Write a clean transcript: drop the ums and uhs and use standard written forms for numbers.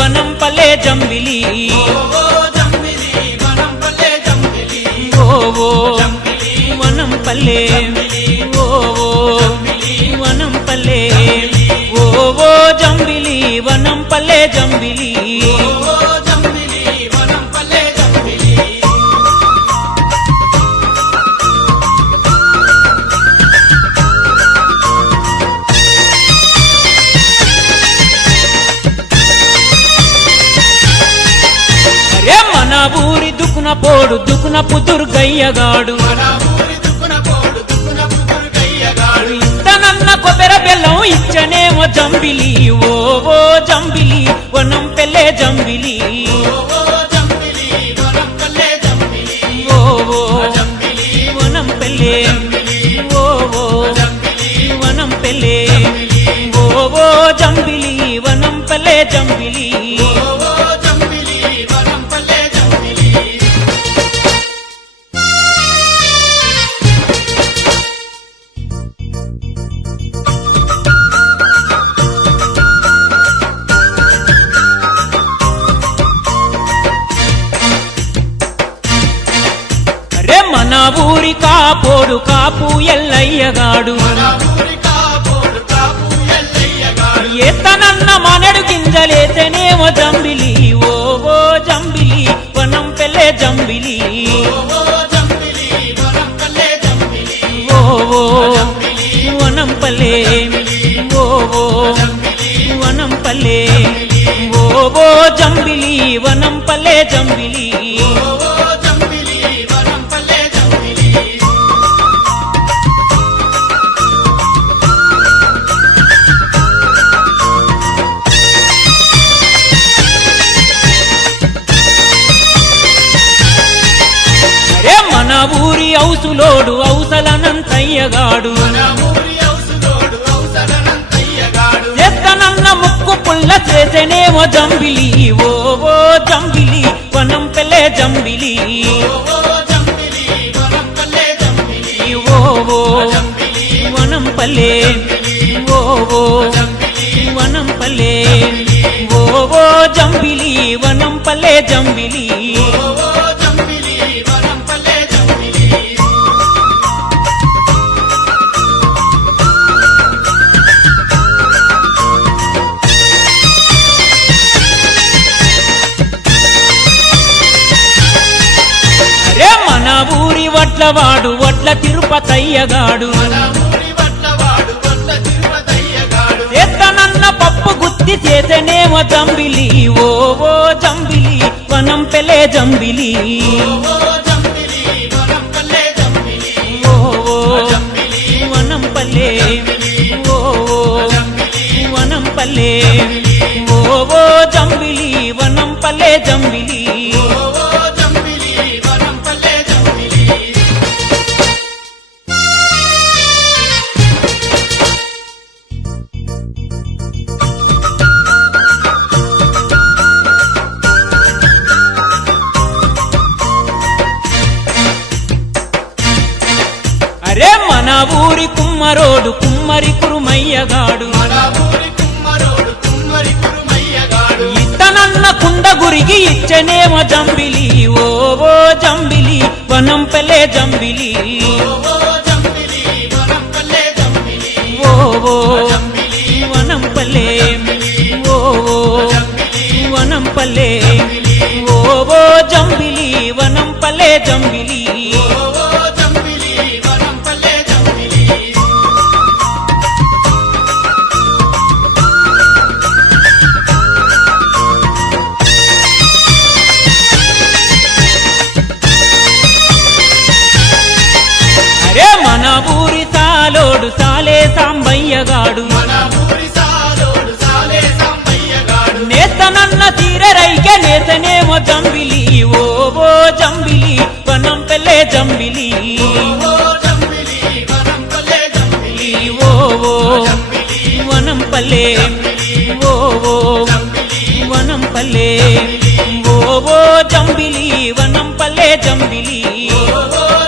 వనంపల్లె జంబిలి Ovo వనంపల్లె Ovo వనంపల్లె Ovo జంబిలి వనంపల్లె జంబిలి ఊరి దుకున పోడు దుకునపు దుర్గయ్యగాడు ఇత్తనన్న కొబ్బెర బెల్లం ఇచ్చనేమో జంబిలి ఓవో జంబిలి వనంపల్లె జంబిలి ఓవో వనంపల్లె ఓవో వనంపల్లె ఓవో జంబిలి వనంపల్లె జంబిలి మన ఊరి కాపోడు కాపు ఎల్లయ్యగాడు ఎత్తనన్న మనడు గింజలేతనేమో జంబిలి ఓవో జంబిలి వనంపల్లె జంబిలి ఓవో వనంపల్లె ఓవో వనంపల్లె ఓవో జంబిలి వనంపల్లె జంబిలి మన ఊరి ఔసులోడు ఔసలనంతయ్యగాడు ఎత్తనన్న ముక్కు పుల్ల చేసనేమో జంబిలి ఓవో జంబిలి వనంపల్లె జంబిలి ఓవో వనంపల్లె ఓవో వనంపల్లె ఓవో జంబిలి వనంపల్లె జంబిలి మన ఊరి వడ్లవాడు వడ్ల తిరుపతయ్యగాడు ఎత్తనన్న పప్పు గుత్తి చేతనేమో జంబిలి ఓవో జంబిలి వనంపల్లె జంబిలి ఓవో వనంపల్లె ఓవో వనంపల్లె ఓవో జంబిలి వనంపల్లె జంబిలి మన ఊరి కుమ్మరోడు కుమ్మరి కురుమయ్యగాడు ఇత్తనన్న కుండ గురికి ఇచ్చనేమో జంబిలి ఓవో జంబిలి వనంపల్లె జంబిలి ఓవో వనంపల్లె ఓవో వనంపల్లె ఓవో జంబిలి వనంపల్లె జంబిలి మన ఊరి సాలోడు సాలే సాంబయ్యగాడు నేతనన్న తీర రైకె చేతనేమో జంబిలి ఓ ఓ జంబిలి వనం పెళ్ళే జంబిలి ఓ ఓ వనం పల్లె ఓ ఓ వనం పల్లె ఓ ఓ జంబిలి వనం పల్లె జంబిలి